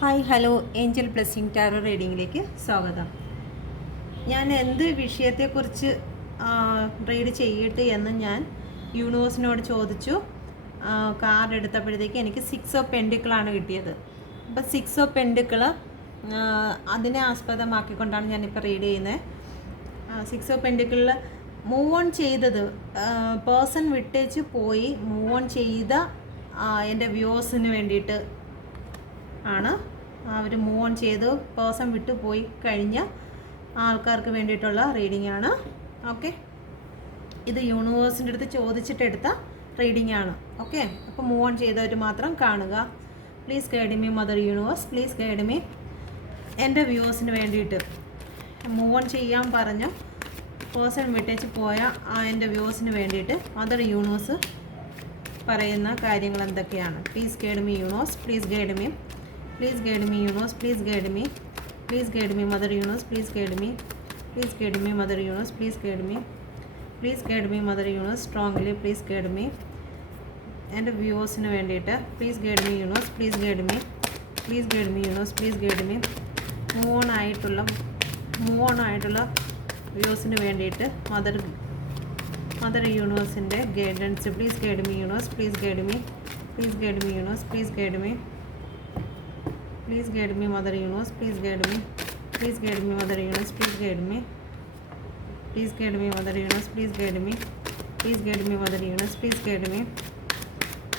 Hi hello angel blessing tarot റീഡിങ്ങിലേക്ക് സ്വാഗതം. ഞാൻ എന്ത് വിഷയത്തെക്കുറിച്ച് റീഡ് ചെയ്യട്ടെ എന്ന് ഞാൻ യൂണിവേഴ്സിനോട് ചോദിച്ചു. കാർഡ് എടുത്തപ്പോഴത്തേക്ക് എനിക്ക് 6 ഓഫ് പെൻഡിക്കിളാണ് കിട്ടിയത്. അപ്പോൾ 6 ഓഫ് പെൻഡിക്കിൾ അതിനെ ആസ്പദമാക്കിക്കൊണ്ടാണ് ഞാനിപ്പോൾ റീഡ് ചെയ്യുന്നത്. 6 ഓഫ് പെൻഡിക്കിളിൽ മൂവ് ഓൺ ചെയ്തത് പേഴ്സൺ വിട്ടേച്ച് പോയി മൂവ് ഓൺ ചെയ്ത എൻ്റെ വ്യൂവേഴ്സിന് വേണ്ടിയിട്ട് ആണ്. അവർ മൂവ് ഓൺ ചെയ്ത് പേഴ്സൺ വിട്ടു പോയി കഴിഞ്ഞ ആൾക്കാർക്ക് വേണ്ടിയിട്ടുള്ള റീഡിംഗ് ആണ്. ഓക്കെ, ഇത് യൂണിവേഴ്സിൻ്റെ അടുത്ത് ചോദിച്ചിട്ടെടുത്ത റീഡിംഗ് ആണ്. ഓക്കെ, അപ്പോൾ മൂവ് ഓൺ ചെയ്തവർ മാത്രം കാണുക. Please guide me mother universe, please guide me. എൻ്റെ വ്യൂവേഴ്സിന് വേണ്ടിയിട്ട് മൂവ് ഓൺ ചെയ്യാൻ പറഞ്ഞ പേഴ്സൺ വിട്ടേച്ച് പോയ എൻ്റെ വ്യൂവേഴ്സിന് വേണ്ടിയിട്ട് മദർ യൂണിവേഴ്സ് പറയുന്ന കാര്യങ്ങൾ എന്തൊക്കെയാണ്? Please guide me universe, please guide me. Please guide me universe, please guide me. Please guide me mother universe, please guide me. Please guide me mother universe, please guide me. Please guide me mother universe strongly, please guide me. And viewers nu vendite please guide me universe, please guide me. Please guide me universe, please guide me. Move on ആയിട്ടുള്ള viewers nu vendite mother universe inde guidance, please guide me universe, please guide me. Please guide me universe, please guide me. Please guide me mother universe, please guide me. Please guide me mother universe, please guide me. Please guide me mother universe, please guide me. Please guide me mother universe, please guide me.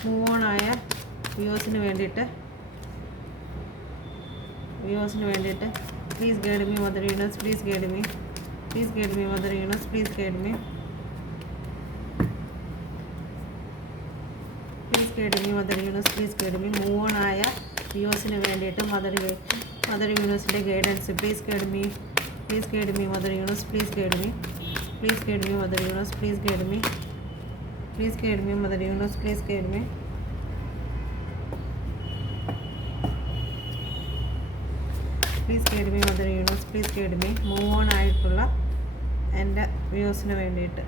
Move on ആയ വ്യൂവേഴ്സിന് വേണ്ടിയിട്ട് please guide me mother universe, please guide me. Please guide me mother universe, please guide me. Please guide me mother universe, please guide me. Move on ആയ വ്യൂവേഴ്സിന് വേണ്ടിയിട്ട് mother യൂണിവേഴ്സിൻ്റെ guidance, please guide me. Please guide me mother universe, please guide me. Please guide me mother universe, please guide me. Please guide me mother universe, please guide me. Please guide me mother universe, please guide me. Move on ആയിട്ടുള്ള എൻ്റെ വ്യൂവേഴ്സിന് വേണ്ടിയിട്ട്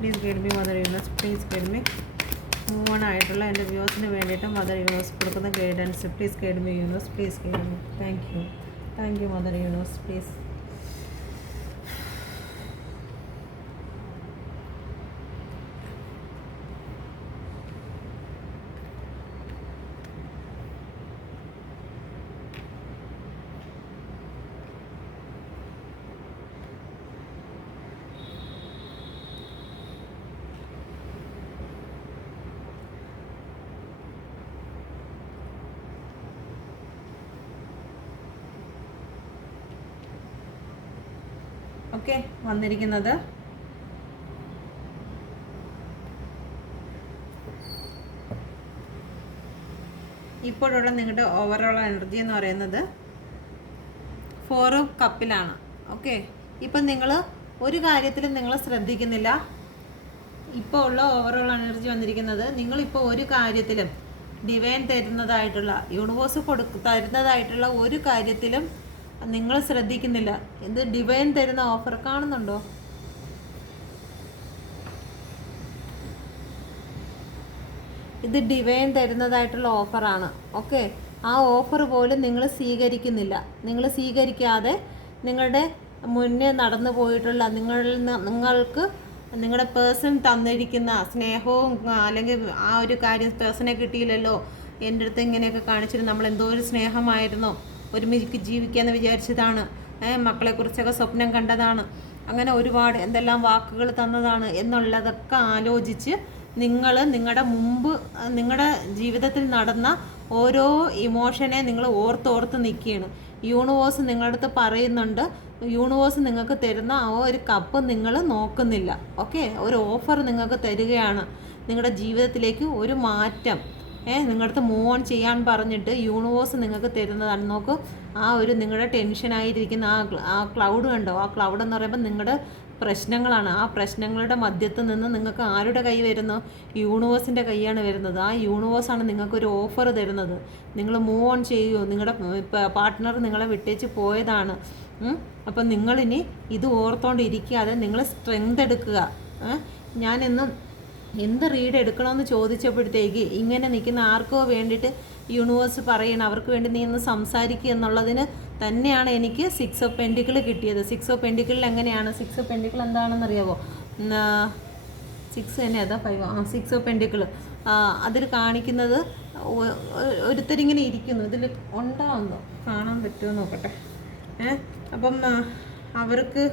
please guide me mother universe, please guide me. Move on ആയിട്ടുള്ള എൻ്റെ വ്യൂവേഴ്സിന് വേണ്ടിയിട്ട് mother universe കൊടുക്കുന്ന guidance, please guide me universe, please guide me. Thank you mother universe, please. Okay, വന്നിരിക്കുന്നത് ഇപ്പോഴുള്ള നിങ്ങളുടെ ഓവറോൾ എനർജി എന്ന് പറയുന്നത് 4 ഓഫ് കപ്പിലാണ്. ഓക്കെ, ഇപ്പം നിങ്ങൾ ഒരു കാര്യത്തിലും നിങ്ങൾ ശ്രദ്ധിക്കുന്നില്ല. ഇപ്പോൾ ഉള്ള ഓവറോൾ എനർജി വന്നിരിക്കുന്നത് നിങ്ങളിപ്പോൾ ഒരു കാര്യത്തിലും ഡിവൈൻ തരുന്നതായിട്ടുള്ള യൂണിവേഴ്സ് തരുന്നതായിട്ടുള്ള ഒരു കാര്യത്തിലും നിങ്ങൾ ശ്രദ്ധിക്കുന്നില്ല. ഇത് ഡിവൈൻ തരുന്ന ഓഫർ കാണുന്നുണ്ടോ? ഇത് ഡിവൈൻ തരുന്നതായിട്ടുള്ള ഓഫറാണ്. ഓക്കെ, ആ ഓഫർ പോലും നിങ്ങൾ സ്വീകരിക്കുന്നില്ല. നിങ്ങൾ സ്വീകരിക്കാതെ നിങ്ങളുടെ മുന്നേ നടന്നു പോയിട്ടുള്ള നിങ്ങൾക്ക് നിങ്ങളുടെ പേഴ്സൺ തന്നിരിക്കുന്ന സ്നേഹവും അല്ലെങ്കിൽ ആ ഒരു കാര്യം പേഴ്സണെ കിട്ടിയില്ലല്ലോ, എൻ്റെ അടുത്ത് ഇങ്ങനെയൊക്കെ കാണിച്ചിട്ട് നമ്മൾ എന്തോ ഒരു സ്നേഹമായിരുന്നു, ഒരുമിച്ച് ജീവിക്കാമെന്ന് വിചാരിച്ചതാണ്, മക്കളെക്കുറിച്ചൊക്കെ സ്വപ്നം കണ്ടതാണ്, അങ്ങനെ ഒരുപാട് എന്തെല്ലാം വാക്കുകൾ തന്നതാണ് എന്നുള്ളതൊക്കെ ആലോചിച്ച് നിങ്ങളുടെ മുമ്പ് നിങ്ങളുടെ ജീവിതത്തിൽ നടന്ന ഓരോ ഇമോഷനെ നിങ്ങൾ ഓർത്തോർത്ത് നിൽക്കുകയാണ്. യൂണിവേഴ്സ് നിങ്ങളുടെ അടുത്ത് പറയുന്നുണ്ട്, യൂണിവേഴ്സ് നിങ്ങൾക്ക് തരുന്ന ആ ഒരു കപ്പ് നിങ്ങൾ നോക്കുന്നില്ല. ഓക്കെ, ഒരു ഓഫർ നിങ്ങൾക്ക് തരികയാണ്. നിങ്ങളുടെ ജീവിതത്തിലേക്ക് ഒരു മാറ്റം നിങ്ങളടുത്ത് മൂവ് ഓൺ ചെയ്യാൻ പറഞ്ഞിട്ട് യൂണിവേഴ്സ് നിങ്ങൾക്ക് തരുന്നതാണ്. നോക്കൂ, ആ ഒരു നിങ്ങളുടെ ടെൻഷനായിരിക്കുന്ന ആ ക്ലൗഡ് കണ്ടോ? ആ ക്ലൗഡ് എന്ന് പറയുമ്പോൾ നിങ്ങളുടെ പ്രശ്നങ്ങളാണ്. ആ പ്രശ്നങ്ങളുടെ മധ്യത്തിൽ നിന്ന് നിങ്ങൾക്ക് ആരുടെ കൈ വരുന്നു? യൂണിവേഴ്സിൻ്റെ കൈയാണ് വരുന്നത്. ആ യൂണിവേഴ്സാണ് നിങ്ങൾക്കൊരു ഓഫർ തരുന്നത്. നിങ്ങൾ മൂവ് ഓൺ ചെയ്യൂ. നിങ്ങളുടെ പാർട്ട്ണർ നിങ്ങളെ വിട്ടേച്ച് പോയതാണ്. അപ്പം നിങ്ങളിനി ഇത് ഓർത്തോണ്ടിരിക്കാതെ നിങ്ങൾ സ്ട്രെങ്ത് എടുക്കുക. ഞാനെന്നും എന്ത് റീഡ് എടുക്കണമെന്ന് ചോദിച്ചപ്പോഴത്തേക്ക് ഇങ്ങനെ നിൽക്കുന്ന ആർക്കോ വേണ്ടിയിട്ട് യൂണിവേഴ്സ് പറയണം അവർക്ക് വേണ്ടി നീ ഒന്ന് സംസാരിക്കുക എന്നുള്ളതിന് തന്നെയാണ് എനിക്ക് 6 ഓഫ് പെൻഡിക്കിൾ കിട്ടിയത്. 6 ഓഫ് പെൻഡിക്കിളിൽ എങ്ങനെയാണ്, 6 ഓഫ് പെൻഡിക്കിൾ എന്താണെന്ന് അറിയാമോ? 6 തന്നെ അതാ 5 6 ഓഫ് പെൻഡിക്കിൾ അതിൽ കാണിക്കുന്നത് ഒരുത്തരിങ്ങനെ ഇരിക്കുന്നു. ഇതിൽ ഉണ്ടാവുന്നോ കാണാൻ പറ്റുമോ നോക്കട്ടെ. അപ്പം അവർക്ക്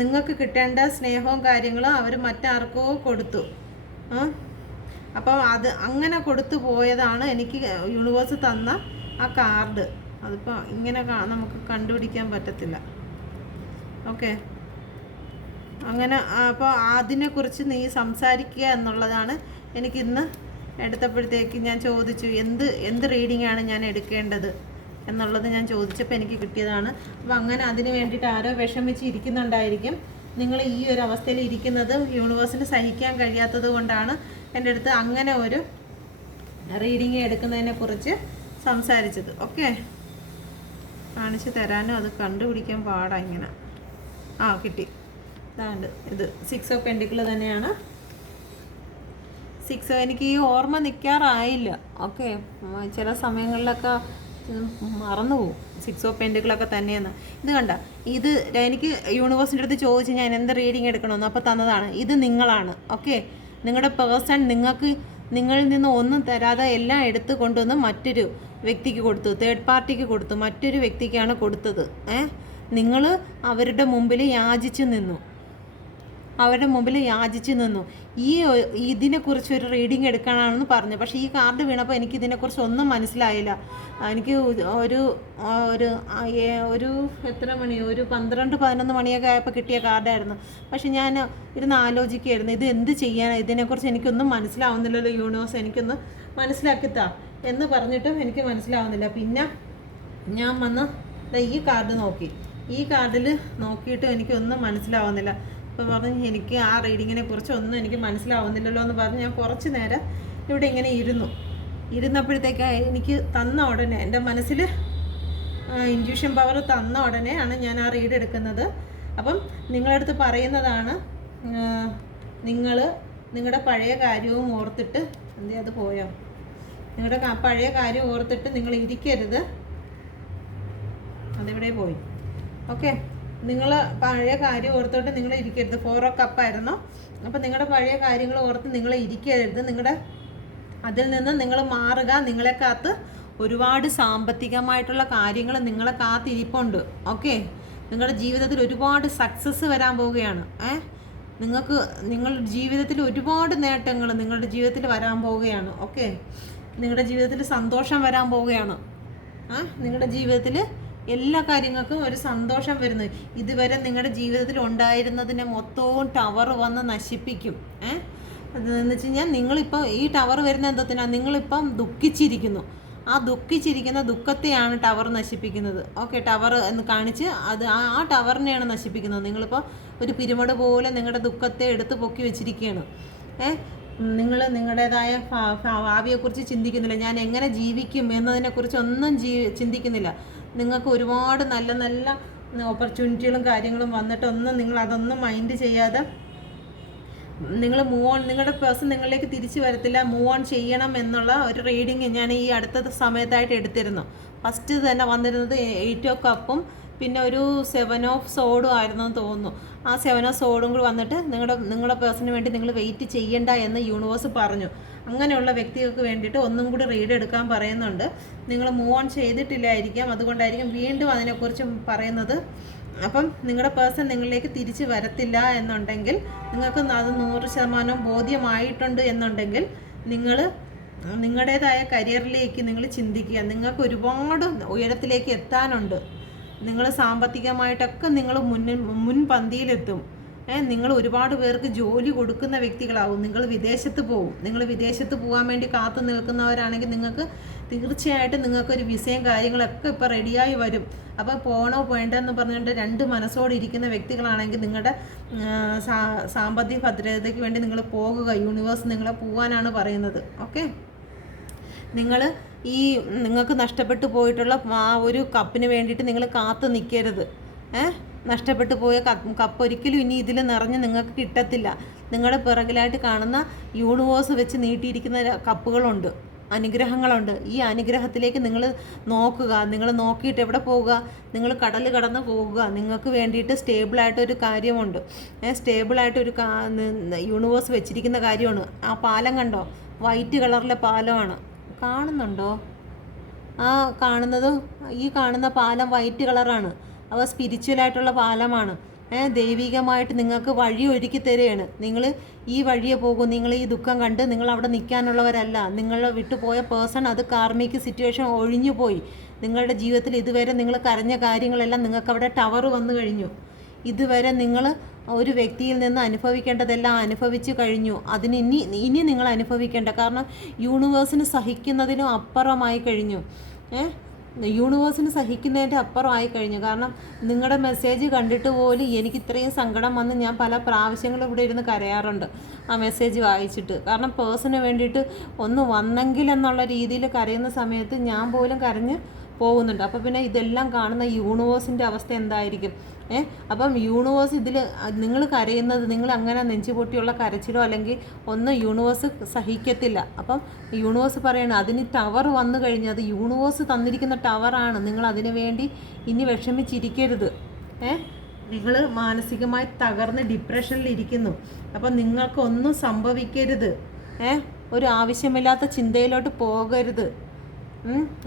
നിങ്ങൾക്ക് കിട്ടേണ്ട സ്നേഹവും കാര്യങ്ങളും അവർ മറ്റാർക്കോ കൊടുത്തു. അപ്പം അത് അങ്ങനെ കൊടുത്തു പോയതാണ് എനിക്ക് യൂണിവേഴ്സ് തന്ന ആ കാർഡ്. അതിപ്പോൾ ഇങ്ങനെ നമുക്ക് കണ്ടുപിടിക്കാൻ പറ്റത്തില്ല. ഓക്കെ, അങ്ങനെ അപ്പോൾ അതിനെക്കുറിച്ച് നീ സംസാരിക്കുക എന്നുള്ളതാണ് എനിക്കിന്ന് എടുത്തപ്പോഴത്തേക്ക് ഞാൻ ചോദിച്ചു എന്ത് റീഡിങ്ങാണ് ഞാൻ എടുക്കേണ്ടത് എന്നുള്ളത് ഞാൻ ചോദിച്ചപ്പോൾ എനിക്ക് കിട്ടിയതാണ്. അപ്പോൾ അങ്ങനെ അതിന് വേണ്ടിയിട്ട് ആരോ വിഷമിച്ച് ഇരിക്കുന്നുണ്ടായിരിക്കും. നിങ്ങൾ ഈ ഒരു അവസ്ഥയിൽ ഇരിക്കുന്നത് യൂണിവേഴ്സിന് സഹിക്കാൻ കഴിയാത്തത് കൊണ്ടാണ് എൻ്റെ അടുത്ത് അങ്ങനെ ഒരു റീഡിങ് എടുക്കുന്നതിനെക്കുറിച്ച് സംസാരിച്ചത്. ഓക്കെ, കാണിച്ചു തരാനും അത് കണ്ടുപിടിക്കാൻ പാടാ ഇങ്ങനെ. കിട്ടി. ഇതാണ്ട് ഇത് 6 ഓഫ് പെൻഡിക്കിൾ തന്നെയാണ്. 6 എനിക്ക് ഈ ഓർമ്മ നിൽക്കാറായില്ല. ഓക്കെ, ചില സമയങ്ങളിലൊക്കെ മറന്നു പോകും 6 ഓഫ് പെൻഡിക്കിളൊക്കെ തന്നെയെന്ന്. ഇത് കണ്ട, ഇത് എനിക്ക് യൂണിവേഴ്സിൻ്റെ അടുത്ത് ചോദിച്ച് ഞാൻ എന്ത് റീഡിങ് എടുക്കണമെന്ന് അപ്പോൾ തന്നതാണ്. ഇത് നിങ്ങളാണ്. ഓക്കെ, നിങ്ങളുടെ പേഴ്സൺ നിങ്ങളിൽ നിന്ന് ഒന്നും തരാതെ എല്ലാം എടുത്ത് കൊണ്ടുവന്ന് മറ്റൊരു വ്യക്തിക്ക് കൊടുത്തു, തേർഡ് പാർട്ടിക്ക് കൊടുത്തു, മറ്റൊരു വ്യക്തിക്കാണ് കൊടുത്തത്. നിങ്ങൾ അവരുടെ മുമ്പിൽ യാചിച്ചു നിന്നു. ഇതിനെക്കുറിച്ച് ഒരു റീഡിങ് എടുക്കാനാണെന്ന് പറഞ്ഞു. പക്ഷേ ഈ കാർഡ് വീണപ്പോൾ എനിക്ക് ഇതിനെക്കുറിച്ച് ഒന്നും മനസ്സിലായില്ല. എനിക്ക് ഒരു എത്ര മണി, ഒരു 12-11 മണിയൊക്കെ ആയപ്പോൾ കിട്ടിയ കാർഡായിരുന്നു. പക്ഷെ ഞാൻ ഇരുന്ന് ആലോചിക്കുകയായിരുന്നു, ഇത് എന്ത് ചെയ്യാനാണ്, ഇതിനെക്കുറിച്ച് എനിക്കൊന്നും മനസ്സിലാവുന്നില്ലല്ലോ യൂണിവേഴ്സ്, എനിക്കൊന്ന് മനസ്സിലാക്കിത്താ എന്ന് പറഞ്ഞിട്ടും എനിക്ക് മനസ്സിലാവുന്നില്ല. പിന്നെ ഞാൻ വന്ന് ഈ കാർഡ് നോക്കി. ഈ കാർഡിൽ നോക്കിയിട്ടും എനിക്കൊന്നും മനസ്സിലാവുന്നില്ല. അപ്പോൾ പറഞ്ഞ് എനിക്ക് ആ റീഡിങ്ങിനെ കുറിച്ച് ഒന്നും എനിക്ക് മനസ്സിലാവുന്നില്ലല്ലോ എന്ന് പറഞ്ഞ് ഞാൻ കുറച്ച് നേരം ഇവിടെ ഇങ്ങനെ ഇരുന്നപ്പോഴത്തേക്ക് എനിക്ക് തന്ന ഉടനെ എൻ്റെ മനസ്സിൽ ഇൻറ്റ്യൂഷൻ പവർ തന്ന ഉടനെയാണ് ഞാൻ ആ റീഡ് എടുക്കുന്നത്. അപ്പം നിങ്ങളുടെ അടുത്ത് പറയുന്നതാണ്, നിങ്ങളുടെ പഴയ കാര്യവും ഓർത്തിട്ട് അത് പോയോ, നിങ്ങളുടെ പഴയ കാര്യം ഓർത്തിട്ട് നിങ്ങൾ ഇരിക്കരുത്. അതെവിടെ പോയി? ഓക്കെ, നിങ്ങൾ പഴയ കാര്യം ഓർത്തോട്ട് നിങ്ങൾ ഇരിക്കരുത്. 4 ഓഫ് കപ്പായിരുന്നു. അപ്പം നിങ്ങളുടെ പഴയ കാര്യങ്ങൾ ഓർത്ത് നിങ്ങൾ ഇരിക്കരുത്. അതിൽ നിന്ന് നിങ്ങൾ മാറുക. നിങ്ങളെ കാത്ത് ഒരുപാട് സാമ്പത്തികമായിട്ടുള്ള കാര്യങ്ങൾ നിങ്ങളെ കാത്തിരിപ്പുണ്ട്. ഓക്കെ, നിങ്ങളുടെ ജീവിതത്തിൽ ഒരുപാട് സക്സസ് വരാൻ പോവുകയാണ്. നിങ്ങളുടെ ജീവിതത്തിൽ ഒരുപാട് നേട്ടങ്ങൾ നിങ്ങളുടെ ജീവിതത്തിൽ വരാൻ പോവുകയാണ്. ഓക്കെ, നിങ്ങളുടെ ജീവിതത്തിൽ സന്തോഷം വരാൻ പോവുകയാണ്. നിങ്ങളുടെ ജീവിതത്തിൽ എല്ലാ കാര്യങ്ങൾക്കും ഒരു സന്തോഷം വരുന്നു. ഇതുവരെ നിങ്ങളുടെ ജീവിതത്തിൽ ഉണ്ടായിരുന്നതിനെ മൊത്തവും ടവർ വന്ന് നശിപ്പിക്കും. അതെന്ന് വെച്ച് കഴിഞ്ഞാൽ നിങ്ങളിപ്പോൾ ഈ ടവർ വരുന്ന എന്തത്തിനാണ്, നിങ്ങളിപ്പം ദുഃഖിച്ചിരിക്കുന്നു. ആ ദുഃഖിച്ചിരിക്കുന്ന ദുഃഖത്തെയാണ് ടവർ നശിപ്പിക്കുന്നത്. ഓക്കെ, ടവർ എന്ന് കാണിച്ച് അത് ആ ടവറിനെയാണ് നശിപ്പിക്കുന്നത്. നിങ്ങളിപ്പോൾ ഒരു പിരമിഡ് പോലെ നിങ്ങളുടെ ദുഃഖത്തെ എടുത്ത് പൊക്കി വെച്ചിരിക്കുകയാണ്. നിങ്ങൾ നിങ്ങളുടേതായ ഭാവിയെക്കുറിച്ച് ചിന്തിക്കുന്നില്ല. ഞാൻ എങ്ങനെ ജീവിക്കും എന്നതിനെക്കുറിച്ച് ഒന്നും ചിന്തിക്കുന്നില്ല. നിങ്ങൾക്ക് ഒരുപാട് നല്ല നല്ല ഓപ്പർച്യൂണിറ്റികളും കാര്യങ്ങളും വന്നിട്ടൊന്നും നിങ്ങൾ അതൊന്നും മൈൻഡ് ചെയ്യാതെ നിങ്ങൾ നിങ്ങളുടെ പേഴ്സൺ നിങ്ങളിലേക്ക് തിരിച്ചു വരത്തില്ല. മൂവ് ഓൺ ചെയ്യണം എന്നുള്ള ഒരു റീഡിങ് ഞാൻ ഈ അടുത്ത സമയത്തായിട്ട് എടുത്തിരുന്നു. ഫസ്റ്റ് തന്നെ വന്നിരുന്നത് 8 ഓഫ് കപ്പും പിന്നെ ഒരു 7 ഓഫ് സോഡും ആയിരുന്നു എന്ന് തോന്നുന്നു. ആ 7 ഓഫ് സോഡും കൂടി വന്നിട്ട് നിങ്ങളുടെ പേഴ്സണിന് വേണ്ടി നിങ്ങൾ വെയിറ്റ് ചെയ്യണ്ട എന്ന് യൂണിവേഴ്സ് പറഞ്ഞു. അങ്ങനെയുള്ള വ്യക്തികൾക്ക് വേണ്ടിയിട്ട് ഒന്നും കൂടി റീഡ് എടുക്കാൻ പറയുന്നുണ്ട്. നിങ്ങൾ മൂവ് ഓൺ ചെയ്തിട്ടില്ലായിരിക്കാം, അതുകൊണ്ടായിരിക്കും വീണ്ടും അതിനെക്കുറിച്ച് പറയുന്നത്. അപ്പം നിങ്ങളുടെ പേഴ്സൺ നിങ്ങളിലേക്ക് തിരിച്ച് വരത്തില്ല എന്നുണ്ടെങ്കിൽ, നിങ്ങൾക്ക് അത് 100% ബോധ്യമായിട്ടുണ്ട് എന്നുണ്ടെങ്കിൽ, നിങ്ങളുടേതായ കരിയറിലേക്ക് നിങ്ങൾ ചിന്തിക്കുക. നിങ്ങൾക്ക് ഒരുപാട് ഉയരത്തിലേക്ക് എത്താനുണ്ട്. നിങ്ങൾ സാമ്പത്തികമായിട്ടൊക്കെ നിങ്ങൾ മുൻപന്തിയിലെത്തും. നിങ്ങൾ ഒരുപാട് പേർക്ക് ജോലി കൊടുക്കുന്ന വ്യക്തികളാവും. നിങ്ങൾ വിദേശത്ത് പോകും. നിങ്ങൾ വിദേശത്ത് പോകാൻ വേണ്ടി കാത്തു നിൽക്കുന്നവരാണെങ്കിൽ നിങ്ങൾക്ക് തീർച്ചയായിട്ടും നിങ്ങൾക്കൊരു വിസയും കാര്യങ്ങളൊക്കെ ഇപ്പോൾ റെഡിയായി വരും. അപ്പോൾ പോകണോ വേണ്ടെന്ന് പറഞ്ഞുകൊണ്ട് 2 മനസ്സോടെ ഇരിക്കുന്ന വ്യക്തികളാണെങ്കിൽ നിങ്ങളുടെ സാമ്പത്തിക ഭദ്രതയ്ക്ക് വേണ്ടി നിങ്ങൾ പോകുക. യൂണിവേഴ്സ് നിങ്ങളെ പോകാനാണ് പറയുന്നത്. ഓക്കെ, നിങ്ങൾക്ക് നഷ്ടപ്പെട്ടു പോയിട്ടുള്ള ആ ഒരു കപ്പിന് വേണ്ടിയിട്ട് നിങ്ങൾ കാത്തു നിൽക്കരുത്. നഷ്ടപ്പെട്ടു പോയ കപ്പ് ഒരിക്കലും ഇനി ഇതിൽ നിറഞ്ഞ് നിങ്ങൾക്ക് കിട്ടത്തില്ല. നിങ്ങളുടെ പിറകിലായിട്ട് കാണുന്ന യൂണിവേഴ്സ് വെച്ച് നീട്ടിയിരിക്കുന്ന കപ്പുകളുണ്ട്. അനുഗ്രഹങ്ങളുണ്ട്. ഈ അനുഗ്രഹത്തിലേക്ക് നിങ്ങൾ നോക്കുക. നിങ്ങൾ നോക്കിയിട്ട് എവിടെ പോവുക? നിങ്ങൾ കടൽ കടന്ന് പോകുക. നിങ്ങൾക്ക് വേണ്ടിയിട്ട് സ്റ്റേബിളായിട്ടൊരു കാര്യമുണ്ട്. സ്റ്റേബിളായിട്ടൊരു യൂണിവേഴ്സ് വെച്ചിരിക്കുന്ന കാര്യമാണ്. ആ പാലം കണ്ടോ? വൈറ്റ് കളറിലെ പാലമാണ്. കാണുന്നുണ്ടോ? ആ കാണുന്നത്, ഈ കാണുന്ന പാലം വൈറ്റ് കളറാണ്. അവ സ്പിരിച്വലായിട്ടുള്ള പാലമാണ്. ദൈവികമായിട്ട് നിങ്ങൾക്ക് വഴി ഒരുക്കി തരികയാണ്. നിങ്ങൾ ഈ വഴിയെ പോകും. നിങ്ങൾ ഈ ദുഃഖം കണ്ട് നിങ്ങൾ അവിടെ നിൽക്കാനുള്ളവരല്ല. നിങ്ങൾ വിട്ടുപോയ പേഴ്സൺ, അത് കാർമിക് സിറ്റുവേഷൻ ഒഴിഞ്ഞു പോയി. നിങ്ങളുടെ ജീവിതത്തിൽ ഇതുവരെ നിങ്ങൾ കരഞ്ഞ കാര്യങ്ങളെല്ലാം നിങ്ങൾക്ക് അവിടെ ടവർ വന്നു കഴിഞ്ഞു. ഇതുവരെ നിങ്ങൾ ഒരു വ്യക്തിയിൽ നിന്ന് അനുഭവിക്കേണ്ടതെല്ലാം അനുഭവിച്ചു കഴിഞ്ഞു. അതിന് ഇനി നിങ്ങൾ അനുഭവിക്കേണ്ട. കാരണം യൂണിവേഴ്സിന് സഹിക്കുന്നതിനും അപ്പുറമായി കഴിഞ്ഞു. യൂണിവേഴ്സിന് സഹിക്കുന്നതിൻ്റെ അപ്പുറമായി കഴിഞ്ഞു. കാരണം നിങ്ങളുടെ മെസ്സേജ് കണ്ടിട്ട് പോലും എനിക്ക് ഇത്രയും സങ്കടം വന്ന് ഞാൻ പല പ്രാവശ്യങ്ങളും ഇവിടെ ഇരുന്ന് കരയാറുണ്ട് ആ മെസ്സേജ് വായിച്ചിട്ട്. കാരണം പേഴ്സണിന് വേണ്ടിയിട്ട് ഒന്ന് വന്നെങ്കിൽ എന്നുള്ള രീതിയിൽ കരയുന്ന സമയത്ത് ഞാൻ പോലും കരഞ്ഞ് പോകുന്നുണ്ട്. അപ്പോൾ പിന്നെ ഇതെല്ലാം കാണുന്ന യൂണിവേഴ്സിൻ്റെ അവസ്ഥ എന്തായിരിക്കും? അപ്പം യൂണിവേഴ്സ് ഇതിൽ നിങ്ങൾ കരയുന്നത്, നിങ്ങൾ അങ്ങനെ നെഞ്ചുപൊട്ടിയുള്ള കരച്ചിലോ അല്ലെങ്കിൽ ഒന്നും യൂണിവേഴ്സ് സഹിക്കത്തില്ല. അപ്പം യൂണിവേഴ്സ് പറയണം, അതിന് ടവർ വന്നു കഴിഞ്ഞാൽ അത് യൂണിവേഴ്സ് തന്നിരിക്കുന്ന ടവറാണ്. നിങ്ങൾ അതിനു വേണ്ടി ഇനി വിഷമിച്ചിരിക്കരുത്. നിങ്ങൾ മാനസികമായി തകർന്ന് ഡിപ്രഷനിലിരിക്കുന്നു. അപ്പം നിങ്ങൾക്കൊന്നും സംഭവിക്കരുത്. ഒരു ആവശ്യമില്ലാത്ത ചിന്തയിലോട്ട് പോകരുത്.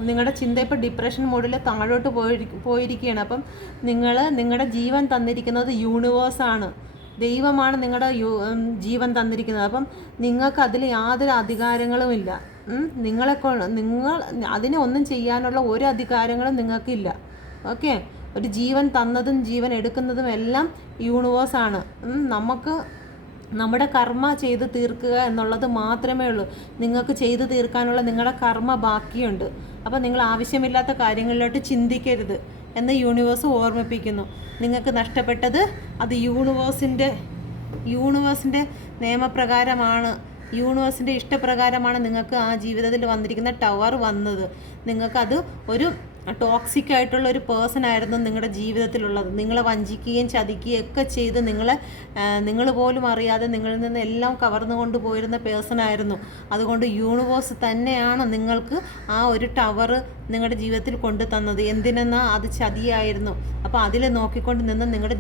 നിങ്ങളുടെ ചിന്ത ഇപ്പോൾ ഡിപ്രഷൻ മോഡിൽ താഴോട്ട് പോയിരിക്കുകയാണ്. അപ്പം നിങ്ങളുടെ ജീവൻ തന്നിരിക്കുന്നത് യൂണിവേഴ്സാണ്, ദൈവമാണ് നിങ്ങളുടെ ജീവൻ തന്നിരിക്കുന്നത്. അപ്പം നിങ്ങൾക്ക് അതിൽ യാതൊരു അധികാരങ്ങളുമില്ല. നിങ്ങൾ അതിനെ ഒന്നും ചെയ്യാനുള്ള ഒരു അധികാരങ്ങളും നിങ്ങൾക്കില്ല. ഓക്കെ, ഒരു ജീവൻ തന്നതും ജീവൻ എടുക്കുന്നതും എല്ലാം യൂണിവേഴ്സാണ്. നമുക്ക് നമ്മുടെ കർമ്മ ചെയ്ത് തീർക്കുക എന്നുള്ളത് മാത്രമേ ഉള്ളൂ. നിങ്ങൾക്ക് ചെയ്തു തീർക്കാനുള്ള നിങ്ങളുടെ കർമ്മ ബാക്കിയുണ്ട്. അപ്പോൾ നിങ്ങൾ ആവശ്യമില്ലാത്ത കാര്യങ്ങളിലോട്ട് ചിന്തിക്കരുത് എന്ന് യൂണിവേഴ്സ് ഓർമ്മിപ്പിക്കുന്നു. നിങ്ങൾക്ക് നഷ്ടപ്പെട്ടത് അത് യൂണിവേഴ്സിൻ്റെ നിയമപ്രകാരമാണ്, യൂണിവേഴ്സിൻ്റെ ഇഷ്ടപ്രകാരമാണ് നിങ്ങൾക്ക് ആ ജീവിതത്തിൽ വന്നിരിക്കുന്ന ടവർ വന്നത്. നിങ്ങൾക്കത് ഒരു ടോക്സിക് ആയിട്ടുള്ള ഒരു പേഴ്സൺ ആയിരുന്നു നിങ്ങളുടെ ജീവിതത്തിലുള്ളത്. നിങ്ങളെ വഞ്ചിക്കുകയും ചതിക്കുകയും ഒക്കെ ചെയ്ത് നിങ്ങൾ പോലും അറിയാതെ നിങ്ങളിൽ നിന്ന് എല്ലാം കവർന്നു കൊണ്ടുപോയിരുന്ന പേഴ്സൺ ആയിരുന്നു. അതുകൊണ്ട് യൂണിവേഴ്സ് തന്നെയാണ് നിങ്ങൾക്ക് ആ ഒരു ടവർ നിങ്ങളുടെ ജീവിതത്തിൽ കൊണ്ടു തന്നത്. എന്തിനെന്നാൽ അത് ചതിയായിരുന്നു. അപ്പോൾ അതിൽ നോക്കിക്കൊണ്ട് നിന്ന് നിങ്ങളുടെ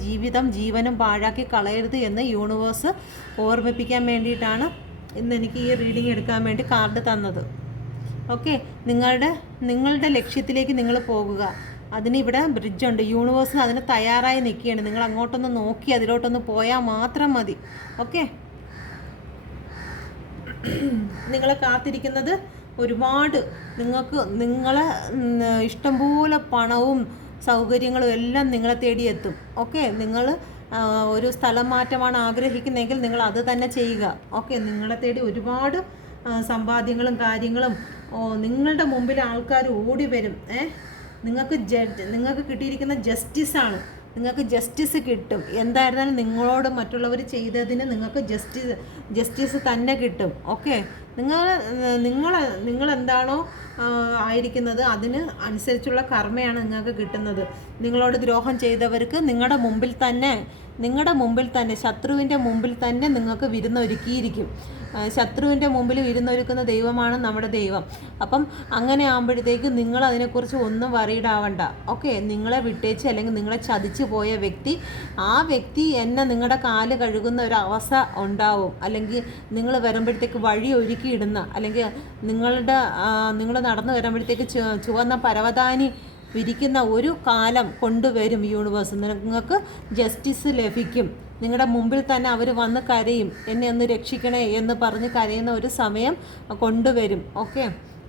ജീവനും പാഴാക്കി കളയരുത് എന്ന് യൂണിവേഴ്സ് ഓർമ്മിപ്പിക്കാൻ വേണ്ടിയിട്ടാണ് ഇന്ന് എനിക്ക് ഈ റീഡിംഗ് എടുക്കാൻ വേണ്ടി കാർഡ് തന്നത്. ഓക്കെ, നിങ്ങളുടെ ലക്ഷ്യത്തിലേക്ക് നിങ്ങൾ പോകുക. അതിന് ഇവിടെ ബ്രിഡ്ജുണ്ട്. യൂണിവേഴ്സിന് അതിന് തയ്യാറായി നിൽക്കുകയാണ്. നിങ്ങൾ അങ്ങോട്ടൊന്ന് നോക്കി അതിലോട്ടൊന്ന് പോയാൽ മാത്രം മതി. ഓക്കെ, നിങ്ങളെ കാത്തിരിക്കുന്നത് ഒരുപാട്, നിങ്ങളെ ഇഷ്ടംപോലെ പണവും സൗകര്യങ്ങളും എല്ലാം നിങ്ങളെ തേടിയെത്തും. ഓക്കെ, നിങ്ങൾ ഒരു സ്ഥലം മാറ്റമാണ് ആഗ്രഹിക്കുന്നതെങ്കിൽ നിങ്ങൾ അത് തന്നെ ചെയ്യുക. ഓക്കെ, നിങ്ങളെ തേടി ഒരുപാട് സമ്പാദ്യങ്ങളും കാര്യങ്ങളും നിങ്ങളുടെ മുമ്പിൽ ആൾക്കാർ ഓടി വരും. നിങ്ങൾക്ക് കിട്ടിയിരിക്കുന്ന ജസ്റ്റിസാണ്. നിങ്ങൾക്ക് ജസ്റ്റിസ് കിട്ടും. എന്തായിരുന്നാലും നിങ്ങളോട് മറ്റുള്ളവർ ചെയ്തതിന് നിങ്ങൾക്ക് ജസ്റ്റിസ് തന്നെ കിട്ടും. ഓക്കെ, നിങ്ങൾ എന്താണോ ആയിരിക്കുന്നത് അതിന് അനുസരിച്ചുള്ള കർമ്മയാണ് നിങ്ങൾക്ക് കിട്ടുന്നത്. നിങ്ങളോട് ദ്രോഹം ചെയ്തവർക്ക് നിങ്ങളുടെ മുമ്പിൽ തന്നെ ശത്രുവിൻ്റെ മുമ്പിൽ തന്നെ നിങ്ങൾക്ക് വിരുന്നൊരുക്കിയിരിക്കും. ശത്രുവിൻ്റെ മുമ്പിൽ വിരുന്നൊരുക്കുന്ന ദൈവമാണ് നമ്മുടെ ദൈവം. അപ്പം അങ്ങനെ ആകുമ്പോഴത്തേക്ക് നിങ്ങൾ അതിനെക്കുറിച്ച് ഒന്നും വറീഡാവണ്ട. ഓക്കെ, നിങ്ങളെ വിട്ടേച്ച് അല്ലെങ്കിൽ നിങ്ങളെ ചതിച്ചു പോയ ആ വ്യക്തി എന്നെ നിങ്ങളുടെ കാല് കഴുകുന്ന ഒരു അവസ്ഥ ഉണ്ടാവും. അല്ലെങ്കിൽ നിങ്ങൾ വരുമ്പോഴത്തേക്ക് വഴി ഒരുക്കിയിടുന്ന, അല്ലെങ്കിൽ നിങ്ങൾ നടന്നു വരുമ്പോഴത്തേക്ക് ചുവന്ന പരവതാനി വിരിക്കുന്ന ഒരു കാലം കൊണ്ടുവരും യൂണിവേഴ്സ്. നിങ്ങൾക്ക് ജസ്റ്റിസ് ലഭിക്കും. നിങ്ങളുടെ മുമ്പിൽ തന്നെ അവർ വന്ന് കരയും, എന്നെ ഒന്ന് രക്ഷിക്കണേ എന്ന് പറഞ്ഞ് കരയുന്ന ഒരു സമയം കൊണ്ടുവരും. ഓക്കെ,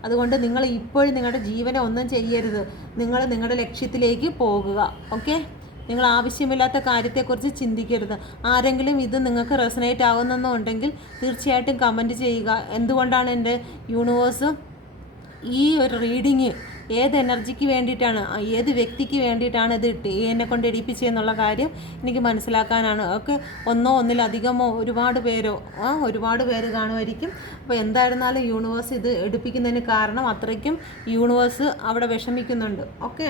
അതുകൊണ്ട് നിങ്ങൾ ഇപ്പോഴും നിങ്ങളുടെ ജീവനെ ഒന്നും ചെയ്യരുത്. നിങ്ങളുടെ ലക്ഷ്യത്തിലേക്ക് പോകുക. ഓക്കെ, നിങ്ങൾ ആവശ്യമില്ലാത്ത കാര്യത്തെക്കുറിച്ച് ചിന്തിക്കരുത്. ആരെങ്കിലും ഇത് നിങ്ങൾക്ക് റെസനേറ്റ് ആകുന്നെന്നുണ്ടെങ്കിൽ തീർച്ചയായിട്ടും കമൻറ്റ് ചെയ്യുക. എന്തുകൊണ്ടാണ് എൻ്റെ യൂണിവേഴ്സ് ഈ ഒരു റീഡിങ് ഏത് എനർജിക്ക് വേണ്ടിയിട്ടാണ്, ഏത് വ്യക്തിക്ക് വേണ്ടിയിട്ടാണ് ഇത് എന്നെ കൊണ്ട് എടുപ്പിച്ചതെന്നുള്ള കാര്യം എനിക്ക് മനസ്സിലാക്കാനാണ്. ഓക്കെ, ഒന്നിലധികമോ ഒരുപാട് പേര് കാണുമായിരിക്കും. അപ്പോൾ എന്തായിരുന്നാലും യൂണിവേഴ്സ് ഇത് എടുപ്പിക്കുന്നതിന് കാരണം അത്രയ്ക്കും യൂണിവേഴ്സ് അവിടെ വിഷമിക്കുന്നുണ്ട്. ഓക്കെ,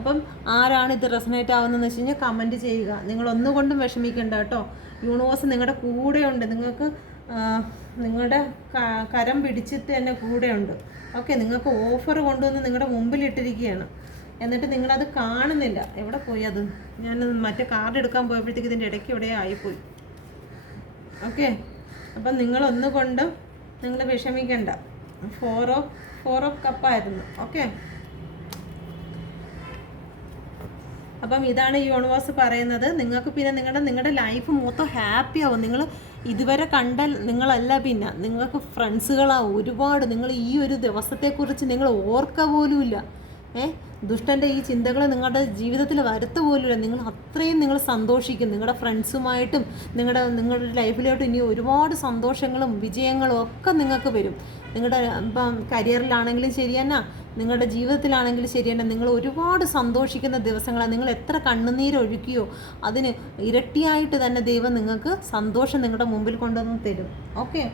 അപ്പം ആരാണ് ഇത് റെസനേറ്റ് ആവുന്നതെന്ന് വെച്ച് കഴിഞ്ഞാൽ കമൻറ്റ് ചെയ്യുക. നിങ്ങൾ ഒന്നുകൊണ്ടും വിഷമിക്കണ്ട കേട്ടോ. യൂണിവേഴ്സ് നിങ്ങളുടെ കൂടെയുണ്ട്. നിങ്ങൾക്ക് നിങ്ങളുടെ കരം പിടിച്ചിട്ട് തന്നെ കൂടെയുണ്ട്. ഓക്കെ, നിങ്ങൾക്ക് ഓഫർ കൊണ്ടുവന്ന് നിങ്ങളുടെ മുമ്പിലിട്ടിരിക്കുകയാണ്. എന്നിട്ട് നിങ്ങളത് കാണുന്നില്ല. എവിടെ പോയി അത്? ഞാൻ മറ്റേ കാർഡ് എടുക്കാൻ പോയപ്പോഴത്തേക്ക് ഇതിൻ്റെ ഇടയ്ക്ക് എവിടെ ആയിപ്പോയി. ഓക്കെ, അപ്പം നിങ്ങളൊന്നുകൊണ്ടും നിങ്ങൾ വിഷമിക്കണ്ട. Four of കപ്പായിരുന്നു. ഓക്കെ, അപ്പം ഇതാണ് യൂണിവേഴ്സ് പറയുന്നത്. നിങ്ങൾക്ക് പിന്നെ നിങ്ങളുടെ ലൈഫ് മൊത്തം ഹാപ്പി ആവും. നിങ്ങൾ ഇതുവരെ കണ്ട നിങ്ങളല്ല, പിന്നെ നിങ്ങൾക്ക് ഫ്രണ്ട്സുകളാവും ഒരുപാട്. നിങ്ങൾ ഈ ഒരു ദിവസത്തെക്കുറിച്ച് നിങ്ങൾ ഓർക്ക പോലുമില്ല. ദുഷ്ടൻ്റെ ഈ ചിന്തകൾ നിങ്ങളുടെ ജീവിതത്തിൽ വരുത്ത പോലുമില്ല. നിങ്ങൾ സന്തോഷിക്കും. നിങ്ങളുടെ ഫ്രണ്ട്സുമായിട്ടും നിങ്ങളുടെ ലൈഫിലോട്ട് ഇനി ഒരുപാട് സന്തോഷങ്ങളും വിജയങ്ങളും ഒക്കെ നിങ്ങൾക്ക് വരും. നിങ്ങളുടെ ഇപ്പം കരിയറിലാണെങ്കിലും ശരി തന്നെ, നിങ്ങളുടെ ജീവിതത്തിലാണെങ്കിലും ശരി തന്നെ, നിങ്ങൾ ഒരുപാട് സന്തോഷിക്കുന്ന ദിവസങ്ങളാണ്. നിങ്ങൾ എത്ര കണ്ണുനീരൊഴുക്കിയോ അതിന് ഇരട്ടിയായിട്ട് തന്നെ ദൈവം നിങ്ങൾക്ക് സന്തോഷം നിങ്ങളുടെ മുമ്പിൽ കൊണ്ടുവന്ന് തരും. ഓക്കെ,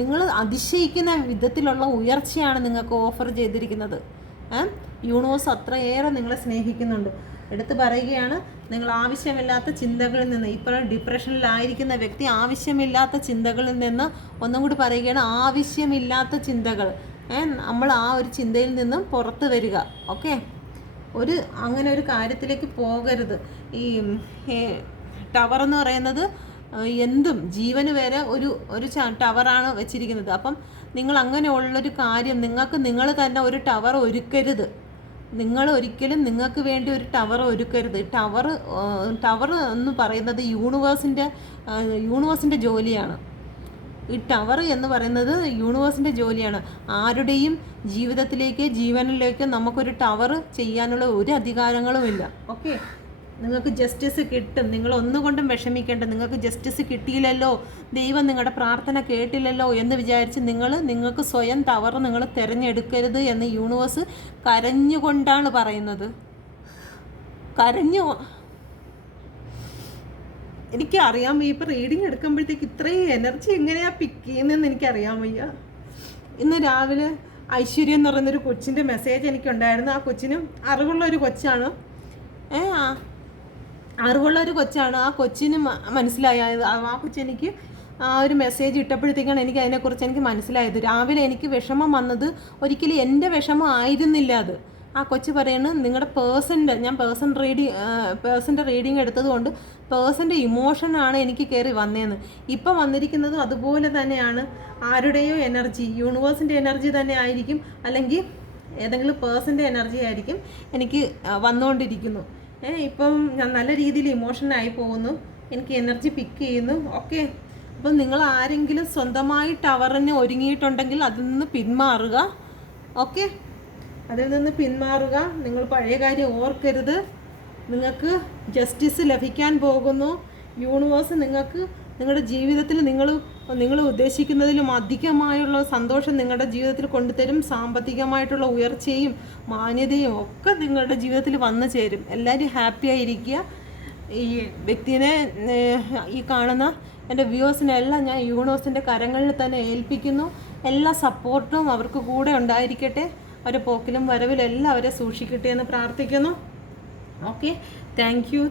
നിങ്ങൾ അതിശയിക്കുന്ന വിധത്തിലുള്ള ഉയർച്ചയാണ് നിങ്ങൾക്ക് ഓഫർ ചെയ്തിരിക്കുന്നത്. യൂണിവേഴ്സ് അത്രയേറെ നിങ്ങളെ സ്നേഹിക്കുന്നുണ്ട്. എടുത്തു പറയുകയാണ്, നിങ്ങൾ ആവശ്യമില്ലാത്ത ചിന്തകളിൽ നിന്ന്, ഇപ്പോൾ ഡിപ്രഷനിലായിരിക്കുന്ന വ്യക്തി ആവശ്യമില്ലാത്ത ചിന്തകളിൽ നിന്ന്, ഒന്നും കൂടി പറയുകയാണ്, ആവശ്യമില്ലാത്ത ചിന്തകൾ, നമ്മൾ ആ ഒരു ചിന്തയിൽ നിന്നും പുറത്ത് വരിക. ഓക്കെ, അങ്ങനെ ഒരു കാര്യത്തിലേക്ക് പോകരുത്. ഈ ടവർ എന്ന് പറയുന്നത് എന്തും ജീവന് വരെ ഒരു ടവറാണ് വെച്ചിരിക്കുന്നത്. അപ്പം നിങ്ങൾ അങ്ങനെയുള്ളൊരു കാര്യം നിങ്ങൾ തന്നെ ഒരു ടവർ ഒരുക്കരുത്. നിങ്ങൾ ഒരിക്കലും നിങ്ങൾക്ക് വേണ്ടി ഒരു ടവർ ഒരുക്കരുത്. ടവർ എന്ന് പറയുന്നത് യൂണിവേഴ്സിൻ്റെ ജോലിയാണ്. ഈ ടവർ എന്ന് പറയുന്നത് യൂണിവേഴ്സിൻ്റെ ജോലിയാണ്. ആരുടെയും ജീവനിലേക്ക് നമുക്കൊരു ടവർ ചെയ്യാനുള്ള ഒരു അധികാരങ്ങളുമില്ല. ഓക്കെ, നിങ്ങൾക്ക് ജസ്റ്റിസ് കിട്ടും. നിങ്ങൾ ഒന്നുകൊണ്ടും വിഷമിക്കേണ്ട. നിങ്ങൾക്ക് ജസ്റ്റിസ് കിട്ടിയില്ലല്ലോ, ദൈവം നിങ്ങളുടെ പ്രാർത്ഥന കേട്ടില്ലല്ലോ എന്ന് വിചാരിച്ച് നിങ്ങൾക്ക് സ്വയം ടവർ നിങ്ങൾ തിരഞ്ഞെടുക്കരുത് എന്ന് യൂണിവേഴ്സ് കരഞ്ഞുകൊണ്ടാണ് പറയുന്നത്. എനിക്കറിയാൻ വയ്യ. ഇപ്പോൾ റീഡിങ് എടുക്കുമ്പോഴത്തേക്ക് ഇത്രയും എനർജി എങ്ങനെയാണ് പിക്ക് ചെയ്യുന്നതെന്ന് എനിക്കറിയാൻ വയ്യ. ഇന്ന് രാവിലെ ഐശ്വര്യം എന്ന് പറയുന്നൊരു കൊച്ചിൻ്റെ മെസ്സേജ് എനിക്കുണ്ടായിരുന്നു. ആ കൊച്ചിനും അറിവുള്ളൊരു കൊച്ചാണ്. ആ കൊച്ചിന് മനസ്സിലായ ആ കൊച്ചെനിക്ക് ആ ഒരു മെസ്സേജ് ഇട്ടപ്പോഴത്തേക്കാണ് എനിക്ക് മനസ്സിലായത്. രാവിലെ എനിക്ക് വിഷമം വന്നത് ഒരിക്കലും എൻ്റെ വിഷമം ആയിരുന്നില്ല അത്. ആ കൊച്ച് പറയുന്നത് നിങ്ങളുടെ ഞാൻ പേഴ്സൻ്റെ റീഡിങ് എടുത്തതുകൊണ്ട് പേഴ്സൻ്റെ ഇമോഷനാണ് എനിക്ക് കയറി വന്നതെന്ന്. ഇപ്പം വന്നിരിക്കുന്നതും അതുപോലെ തന്നെയാണ്. ആരുടെയോ എനർജി, യൂണിവേഴ്സിൻ്റെ എനർജി തന്നെ ആയിരിക്കും, അല്ലെങ്കിൽ ഏതെങ്കിലും പേഴ്സൻ്റെ എനർജി ആയിരിക്കും എനിക്ക് വന്നുകൊണ്ടിരിക്കുന്നു. ഇപ്പം ഞാൻ നല്ല രീതിയിൽ ഇമോഷനായി പോകുന്നു. എനിക്ക് എനർജി പിക്ക് ചെയ്യുന്നു. ഓക്കെ, അപ്പം നിങ്ങൾ ആരെങ്കിലും സ്വന്തമായി ടവറിന് ഒരുങ്ങിയിട്ടുണ്ടെങ്കിൽ അതിൽ നിന്ന് പിന്മാറുക. ഓക്കെ, അതിൽ നിന്ന് പിന്മാറുക. നിങ്ങൾ പഴയ കാര്യം ഓർക്കരുത്. നിങ്ങൾക്ക് ജസ്റ്റിസ് ലഭിക്കാൻ പോകുന്നു. യൂണിവേഴ്സ് നിങ്ങൾക്ക് നിങ്ങളുടെ ജീവിതത്തിൽ നിങ്ങൾ ഉദ്ദേശിക്കുന്നതിലും അധികമായുള്ള സന്തോഷം നിങ്ങളുടെ ജീവിതത്തിൽ കൊണ്ടുതരും. സാമ്പത്തികമായിട്ടുള്ള ഉയർച്ചയും മാന്യതയും ഒക്കെ നിങ്ങളുടെ ജീവിതത്തിൽ വന്നു ചേരും. എല്ലാവരും ഹാപ്പി ആയിരിക്കുക. ഈ വ്യക്തിനെ, ഈ കാണുന്ന എൻ്റെ വ്യൂവേഴ്സിനെല്ലാം ഞാൻ യൂണിവേഴ്സിൻ്റെ കരങ്ങളിൽ തന്നെ ഏൽപ്പിക്കുന്നു. എല്ലാ സപ്പോർട്ടും അവർക്ക് കൂടെ ഉണ്ടായിരിക്കട്ടെ. അവരുടെ പോക്കിലും വരവിലും എല്ലാം അവരെ സൂക്ഷിക്കട്ടെ എന്ന് പ്രാർത്ഥിക്കുന്നു. Okay, thank you.